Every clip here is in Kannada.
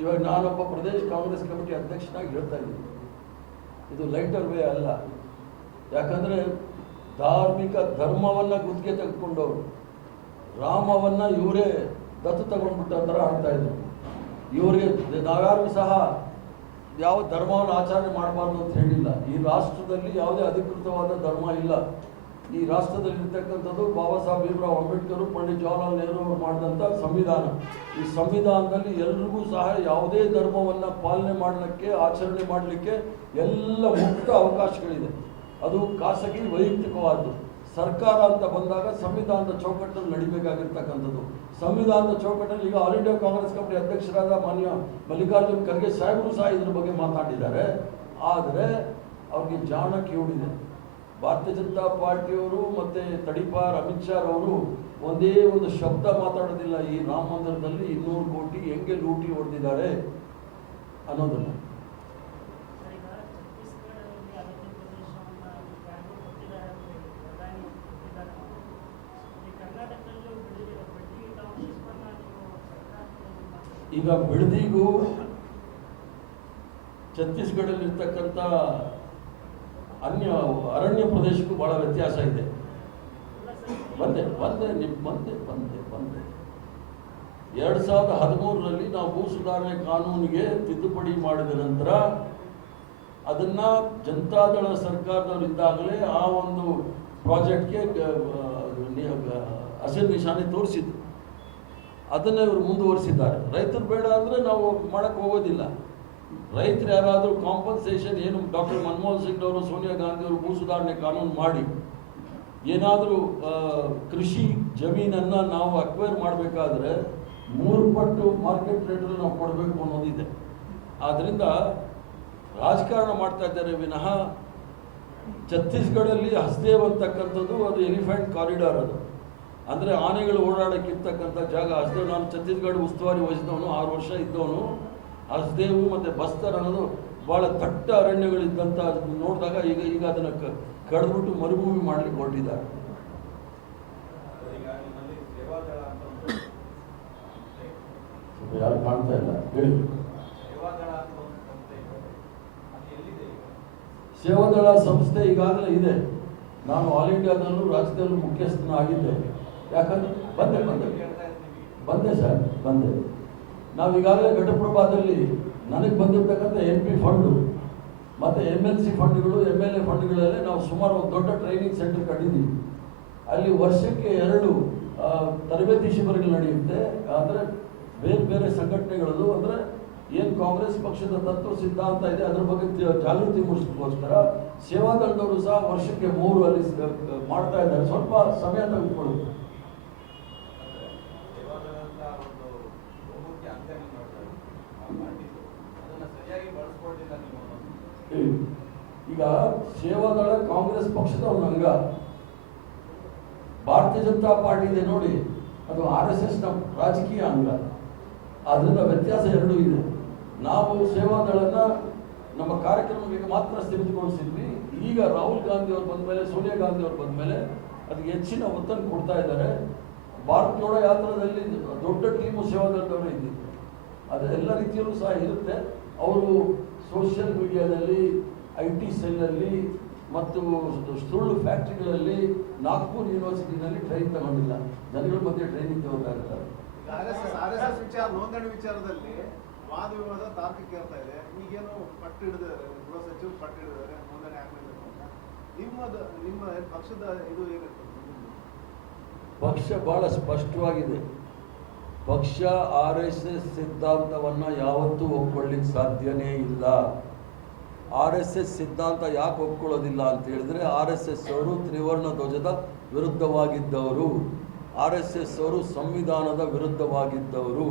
ಇವಾಗ ನಾನೊಬ್ಬ ಪ್ರದೇಶ ಕಾಂಗ್ರೆಸ್ ಕಮಿಟಿ ಅಧ್ಯಕ್ಷನಾಗಿ ಹೇಳ್ತಾ ಇದ್ದೀನಿ, ಇದು ಲೈಟರ್ ವೇ ಅಲ್ಲ. ಯಾಕಂದರೆ ಧಾರ್ಮಿಕ ಧರ್ಮವನ್ನು ಗುತ್ತಿಗೆ ತೆಗೆದುಕೊಂಡವರು, ರಾಮವನ್ನು ಇವರೇ ದತ್ತು ತಗೊಂಡ್ಬಿಟ್ಟ ಥರ ಆಡ್ತಾ ಇದ್ರು. ಇವರಿಗೆ ನಾವ್ಯಾರು ಸಹ ಯಾವ ಧರ್ಮವನ್ನು ಆಚರಣೆ ಮಾಡಬಾರ್ದು ಅಂತ ಹೇಳಿಲ್ಲ. ಈ ರಾಷ್ಟ್ರದಲ್ಲಿ ಯಾವುದೇ ಅಧಿಕೃತವಾದ ಧರ್ಮ ಇಲ್ಲ. ಈ ರಾಷ್ಟ್ರದಲ್ಲಿರ್ತಕ್ಕಂಥದ್ದು ಬಾಬಾ ಸಾಹೇಬ್ ಭೀಮ್ರಾವ್ ಅಂಬೇಡ್ಕರ್, ಪಂಡಿತ್ ಜವಾಹರ್ಲಾಲ್ ನೆಹರು ಅವರು ಮಾಡಿದಂಥ ಸಂವಿಧಾನ. ಈ ಸಂವಿಧಾನದಲ್ಲಿ ಎಲ್ರಿಗೂ ಸಹ ಯಾವುದೇ ಧರ್ಮವನ್ನು ಪಾಲನೆ ಮಾಡಲಿಕ್ಕೆ, ಆಚರಣೆ ಮಾಡಲಿಕ್ಕೆ ಎಲ್ಲ ಮುಕ್ತ ಅವಕಾಶಗಳಿದೆ. ಅದು ಖಾಸಗಿ ವೈಯಕ್ತಿಕವಾದ್ದು. ಸರ್ಕಾರ ಅಂತ ಬಂದಾಗ ಸಂವಿಧಾನದ ಚೌಕಟ್ಟಲ್ಲಿ ನಡಿಬೇಕಾಗಿರ್ತಕ್ಕಂಥದ್ದು. ಸಂವಿಧಾನದ ಚೌಕಟ್ಟಲ್ಲಿ ಈಗ ಆಲ್ ಇಂಡಿಯಾ ಕಾಂಗ್ರೆಸ್ ಕಮಿಟಿ ಅಧ್ಯಕ್ಷರಾದ ಮಾನ್ಯ ಮಲ್ಲಿಕಾರ್ಜುನ್ ಖರ್ಗೆ ಸಾಹೇಬರು ಸಹ ಇದ್ರ ಬಗ್ಗೆ ಮಾತಾಡಿದ್ದಾರೆ. ಆದರೆ ಅವ್ರಿಗೆ ಜಾಣ ಕಿವುಡಿದೆ. ಭಾರತೀಯ ಜನತಾ ಪಾರ್ಟಿಯವರು ಮತ್ತು ತಡಿಪಾರ್ ಅಮಿತ್ ಶಾ ಅವರು ಒಂದೇ ಒಂದು ಶಬ್ದ ಮಾತಾಡೋದಿಲ್ಲ ಈ ರಾಮ ಮಂದಿರದಲ್ಲಿ 200 ಕೋಟಿ ಹೆಂಗೆ ಲೂಟಿ ಹೊಡೆದಿದ್ದಾರೆ ಅನ್ನೋದನ್ನು. ಈಗ ಬಿಡದಿಗೂ ಛತ್ತೀಸ್ಗಢದಲ್ಲಿರ್ತಕ್ಕಂಥ ಅರಣ್ಯ ಪ್ರದೇಶಕ್ಕೂ ಭಾಳ ವ್ಯತ್ಯಾಸ ಇದೆ. ಬಂದೆ 2013ರಲ್ಲಿ ನಾವು ಭೂ ಸುಧಾರಣೆ ಕಾನೂನಿಗೆ ತಿದ್ದುಪಡಿ ಮಾಡಿದ ನಂತರ ಅದನ್ನು ಜನತಾದಳ ಸರ್ಕಾರದವರಿದ್ದಾಗಲೇ ಆ ಒಂದು ಪ್ರಾಜೆಕ್ಟ್ಗೆ ಹಸಿರು ನಿಶಾನೆ ತೋರಿಸಿದ್ರು. ಅದನ್ನು ಇವರು ಮುಂದುವರಿಸಿದ್ದಾರೆ. ರೈತರು ಬೇಡ ಅಂದರೆ ನಾವು ಮಾಡೋಕ್ಕೆ ಹೋಗೋದಿಲ್ಲ. ರೈತರು ಯಾರಾದರೂ ಕಾಂಪನ್ಸೇಷನ್ ಏನು ಡಾಕ್ಟರ್ ಮನಮೋಹನ್ ಸಿಂಗ್ ಅವರು, ಸೋನಿಯಾ ಗಾಂಧಿ ಅವರು ಭೂ ಸುಧಾರಣೆ ಕಾನೂನು ಮಾಡಿ ಏನಾದರೂ ಕೃಷಿ ಜಮೀನನ್ನು ನಾವು ಅಕ್ವೈರ್ ಮಾಡಬೇಕಾದ್ರೆ 3 ಪಟ್ಟು ಮಾರ್ಕೆಟ್ ರೇಟಲ್ಲಿ ನಾವು ಕೊಡಬೇಕು ಅನ್ನೋದಿದೆ. ಆದ್ದರಿಂದ ರಾಜಕಾರಣ ಮಾಡ್ತಾ ಇದ್ದಾರೆ ವಿನಃ ಛತ್ತೀಸ್ಗಢಲ್ಲಿ ಹಸ್ದೇವ್ ಅಂತಕ್ಕಂಥದ್ದು ಅದು ಎಲಿಫೆಂಟ್ ಕಾರಿಡಾರ್. ಅದು ಅಂದರೆ ಆನೆಗಳು ಓಡಾಡೋಕ್ಕಿರ್ತಕ್ಕಂಥ ಜಾಗ ಹಸ್ದೇವ್. ನಾನು ಛತ್ತೀಸ್ಗಢ ಉಸ್ತುವಾರಿ ವಹಿಸಿದವನು, 6 ವರ್ಷ ಇದ್ದವನು. ಹಸ್ದೇವು ಮತ್ತು ಬಸ್ತರ್ ಅನ್ನೋದು ಭಾಳ ದಟ್ಟ ಅರಣ್ಯಗಳಿದ್ದಂಥ ನೋಡಿದಾಗ ಈಗ ಅದನ್ನು ಕಡಿದ್ಬಿಟ್ಟು ಮರುಭೂಮಿ ಮಾಡಲಿಕ್ಕೆ ಹೊರಟಿದ್ದಾರೆ. ಯಾರು ಕಾಣ್ತಾ ಇಲ್ಲ ಹೇಳಿ. ಸೇವಾದಳ ಸಂಸ್ಥೆ ಈಗಾಗಲೇ ಇದೆ. ನಾನು ಆಲ್ ಇಂಡಿಯಾದಲ್ಲೂ ರಾಜ್ಯದಲ್ಲೂ ಮುಖ್ಯಸ್ಥನಾಗಿದ್ದೆ. ಯಾಕಂದ್ರೆ ಬಂದೆ ಸರ್. ನಾವು ಈಗಾಗಲೇ ಘಟಪ್ರಭಾದಲ್ಲಿ ನನಗೆ ಬಂದಿರತಕ್ಕಂಥ MP ಫಂಡು ಮತ್ತು MLC ಫಂಡ್ಗಳು, MLA ಫಂಡ್ಗಳಲ್ಲೇ ನಾವು ಸುಮಾರು ಒಂದು ದೊಡ್ಡ ಟ್ರೈನಿಂಗ್ ಸೆಂಟರ್ ಕಟ್ಟಿದ್ದೀವಿ. ಅಲ್ಲಿ ವರ್ಷಕ್ಕೆ 2 ತರಬೇತಿ ಶಿಬಿರಗಳು ನಡೆಯುತ್ತೆ. ಅಂದರೆ ಬೇರೆ ಸಂಘಟನೆಗಳದು, ಅಂದರೆ ಏನು ಕಾಂಗ್ರೆಸ್ ಪಕ್ಷದ ತತ್ವ ಸಿದ್ಧಾಂತ ಇದೆ ಅದ್ರ ಬಗ್ಗೆ ಜಾಗೃತಿ ಮೂಡಿಸೋಕ್ಕೋಸ್ಕರ ಸೇವಾದಳದವರು ಸಹ ವರ್ಷಕ್ಕೆ 3 ಅಲ್ಲಿ ಮಾಡ್ತಾ ಇದ್ದಾರೆ. ಸ್ವಲ್ಪ ಸಮಯ ತೆಗೆದುಕೊಳ್ಳುತ್ತೆ. ಈಗ ಸೇವಾದಳ ಕಾಂಗ್ರೆಸ್ ಪಕ್ಷದ ಒಂದು ಅಂಗ. ಭಾರತೀಯ ಜನತಾ ಪಾರ್ಟಿ ಇದೆ ನೋಡಿ, ಅದು RSSನ ರಾಜಕೀಯ ಅಂಗ. ಅದರಿಂದ ವ್ಯತ್ಯಾಸ 2 ಇದೆ. ನಾವು ಸೇವಾದಳನ ನಮ್ಮ ಕಾರ್ಯಕ್ರಮಗಳಿಗೆ ಮಾತ್ರ ಸ್ಥಿಮಿತಗೊಳಿಸಿದ್ವಿ. ಈಗ ರಾಹುಲ್ ಗಾಂಧಿ ಅವರು ಬಂದ ಮೇಲೆ, ಸೋನಿಯಾ ಗಾಂಧಿ ಅವರು ಬಂದ ಮೇಲೆ ಅದಕ್ಕೆ ಹೆಚ್ಚಿನ ಒತ್ತನ್ನು ಕೊಡ್ತಾ ಇದ್ದಾರೆ. ಭಾರತ್ ಜೋಡೋ ಯಾತ್ರಾದಲ್ಲಿ ದೊಡ್ಡ ಟೀಮು ಸೇವಾದಳದವರೇ ಇದ್ದಿತ್ತು. ಅದೆಲ್ಲ ರೀತಿಯಲ್ಲೂ ಸಹ ಇರುತ್ತೆ. ಅವರು ಸೋಷಿಯಲ್ ಮೀಡಿಯಾದಲ್ಲಿ, IT ಸೆಲ್ಲಲ್ಲಿ ಮತ್ತು ಸುಳ್ಳು ಫ್ಯಾಕ್ಟ್ರಿಗಳಲ್ಲಿ, ನಾಗ್ಪುರ್ ಯೂನಿವರ್ಸಿಟಿನಲ್ಲಿ ಟ್ರೈನ್ ತಗೊಂಡಿಲ್ಲ. ಜನಗಳ ಮಧ್ಯೆ ಟ್ರೈನಿಂಗ್ ತಗೋಬೇಕಾಗುತ್ತಾರೆ. ನೋಂದಣಿ ವಿಚಾರದಲ್ಲಿ ವಾದ ವಿವಾದ ತಾರ್ಕಿಕ ಇರ್ತಾ ಇದೆ. ಈಗೇನು ಪಟ್ಟು ಹಿಡಿದಿದ್ದಾರೆ, ಗೃಹ ಸಚಿವರು ಪಟ್ಟು ಹಿಡಿದಿದ್ದಾರೆ ನೋಂದಣಿ ಆಗಬೇಕು ಅಂತ. ನಿಮ್ಮ ಪಕ್ಷದ ಇದು ಏನಿರ್ತದೆ? ಪಕ್ಷ ಬಹಳ ಸ್ಪಷ್ಟವಾಗಿದೆ. ಪಕ್ಷ RSS ಸಿದ್ಧಾಂತವನ್ನು ಯಾವತ್ತೂ ಒಪ್ಕೊಳ್ಳಿಕ್ಕೆ ಸಾಧ್ಯನೇ ಇಲ್ಲ. RSS ಸಿದ್ಧಾಂತ ಯಾಕೆ ಒಪ್ಕೊಳ್ಳೋದಿಲ್ಲ ಅಂತ ಹೇಳಿದ್ರೆ, RSS ಅವರು ತ್ರಿವರ್ಣ ಧ್ವಜದ ವಿರುದ್ಧವಾಗಿದ್ದವರು, RSS ಅವರು ಸಂವಿಧಾನದ ವಿರುದ್ಧವಾಗಿದ್ದವರು,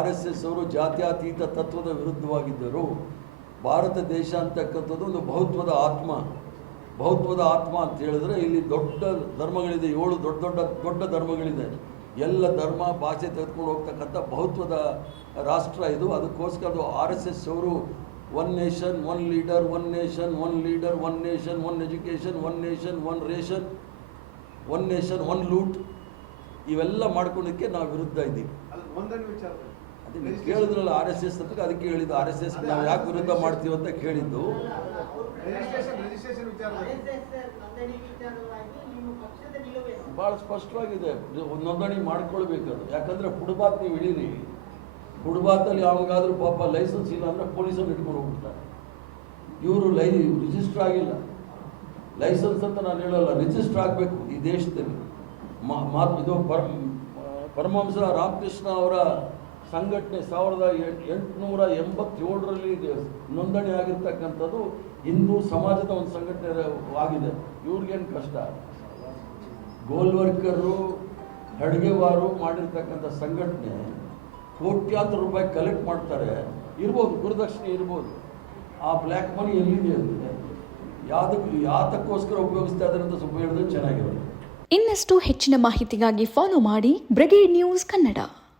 RSS ಅವರು ಜಾತ್ಯತೀತ ತತ್ವದ ವಿರುದ್ಧವಾಗಿದ್ದರು. ಭಾರತ ದೇಶ ಅಂತಕ್ಕಂಥದ್ದು ಒಂದು ಬಹುತ್ವದ ಆತ್ಮ ಅಂತ ಹೇಳಿದ್ರೆ ಇಲ್ಲಿ ದೊಡ್ಡ ಧರ್ಮಗಳಿದೆ. 7 ದೊಡ್ಡ ಧರ್ಮಗಳಿದೆ. ಎಲ್ಲ ಧರ್ಮ ಭಾಷೆ ತೆಗೆದುಕೊಂಡು ಹೋಗ್ತಕ್ಕಂಥ ಬಹುತ್ವದ ರಾಷ್ಟ್ರ ಇದು. ಅದಕ್ಕೋಸ್ಕರ ಅದು RSS ಅವರು one nation one leader, one nation one leader, one nation one education, one nation one ration, one nation one loot, ಇವೆಲ್ಲ ಮಾಡ್ಕೊಳ್ಳೋಕ್ಕೆ ನಾವು ವಿರುದ್ಧ ಇದ್ದೀವಿ. ಕೇಳಿದ್ರಲ್ಲ RSS ಅಂತ, ಅದಕ್ಕೆ ಹೇಳಿದ್ದು RSS ನಾವು ಯಾಕೆ ವಿರುದ್ಧ ಮಾಡ್ತೀವಿ ಅಂತ ಕೇಳಿದ್ದು. ರಿಜಿಸ್ಟ್ರೇಷನ್ ಭಾಳ ಸ್ಪಷ್ಟವಾಗಿದೆ, ನೋಂದಣಿ ಮಾಡ್ಕೊಳ್ಬೇಕು ಅದು. ಯಾಕಂದರೆ ಫುಟ್ಪಾತ್ ನೀವು ಇಳೀರಿ, ಫುಟ್ಪಾತಲ್ಲಿ ಯಾವಾಗಾದ್ರೂ ಪಾಪ ಲೈಸೆನ್ಸ್ ಇಲ್ಲ ಅಂದರೆ ಪೊಲೀಸರು ಇಟ್ಕೊಂಡು ಹೋಗ್ಬಿಡ್ತಾರೆ. ಇವರು ರಿಜಿಸ್ಟರ್ ಆಗಿಲ್ಲ, ಲೈಸೆನ್ಸ್ ಅಂತ ನಾನು ಹೇಳಲ್ಲ, ರಿಜಿಸ್ಟರ್ ಆಗಬೇಕು ಈ ದೇಶದಲ್ಲಿ. ಇದು ಪರಮಹಂಸ ರಾಮಕೃಷ್ಣ ಅವರ ಸಂಘಟನೆ 1887ರಲ್ಲಿ ನೋಂದಣಿ ಆಗಿರ್ತಕ್ಕಂಥದ್ದು ಹಿಂದೂ ಸಮಾಜದ ಒಂದು ಸಂಘಟನೆ ಆಗಿದೆ. ಇವ್ರಿಗೇನು ಕಷ್ಟ? ಗೋಲ್ವರ್ಕರು, ಅಡುಗೆವಾರು ಮಾಡಿರ್ತಕ್ಕಂಥ ಸಂಘಟನೆ ಕೋಟ್ಯಾಂತರ ರೂಪಾಯಿ ಕಲೆಕ್ಟ್ ಮಾಡ್ತಾರೆ. ಇರ್ಬೋದು, ಗುರುದಕ್ಷಿಣೆ ಇರ್ಬೋದು. ಆ ಬ್ಲ್ಯಾಕ್ ಮನಿ ಎಲ್ಲಿದೆ ಅಂದರೆ ಯಾತಕ್ಕೋಸ್ಕರ ಉಪಯೋಗಿಸ್ತಾ ಇದ್ದಾರೆ ಅಂತ ಸ್ವಲ್ಪ ಹೇಳಿದ್ರೆ ಚೆನ್ನಾಗಿರುತ್ತೆ. ಇನ್ನಷ್ಟು ಹೆಚ್ಚಿನ ಮಾಹಿತಿಗಾಗಿ ಫಾಲೋ ಮಾಡಿ ಬ್ರಿಗೇಡ್ ನ್ಯೂಸ್ ಕನ್ನಡ.